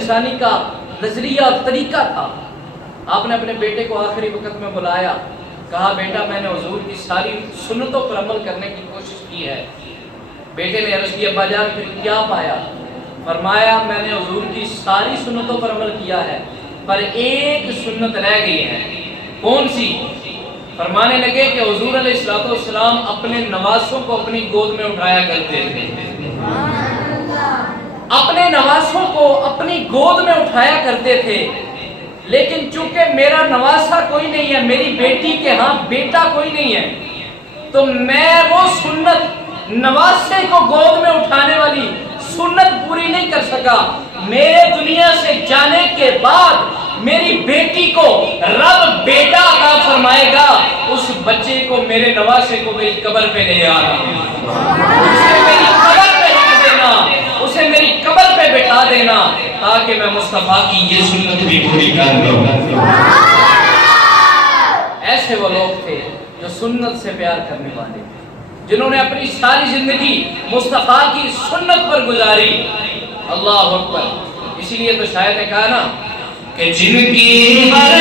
نشانی کا نظریہ اور طریقہ تھا۔ آپ نے اپنے بیٹے کو آخری وقت میں بلایا، کہا بیٹا میں نے حضور کی ساری سنتوں پر عمل کرنے کی کوشش کی ہے۔ بیٹے نے عرض کی ابا جان پھر کیا پایا؟ فرمایا میں نے حضور کی ساری سنتوں پر عمل کیا ہے پر ایک سنت رہ گئی ہے۔ کون سی؟ فرمانے لگے کہ حضور علیہ السلام اپنے نواسوں کو اپنی گود میں اٹھایا کرتے تھے، اپنے نواسوں کو اپنی گود میں اٹھایا کرتے تھے، لیکن چونکہ میرا نواسا کوئی نہیں ہے، میری بیٹی کے ہاں بیٹا کوئی نہیں ہے، تو میں وہ سنت نواسے کو گود میں اٹھانے والی سنت پوری نہیں کر سکا۔ میرے دنیا سے جانے کے بعد میری بیٹی کو رب بیٹا عطا فرمائے گا، اس بچے کو میرے نواسے کو میری قبر پہ لے آنا، اسے میری قبر پہ رکھ دینا، اسے میری قبر پہ بٹھا دینا تاکہ میں مصطفیٰ کی یہ سنت بھی پوری کر لوں۔ ایسے وہ لوگ تھے جو سنت سے پیار کرنے والے، جنہوں نے اپنی ساری زندگی مصطفیٰ کی سنت پر گزاری۔ اللہ اکبر۔ اسی لیے تو شاعر نے کہا نا کہ جن کی ہر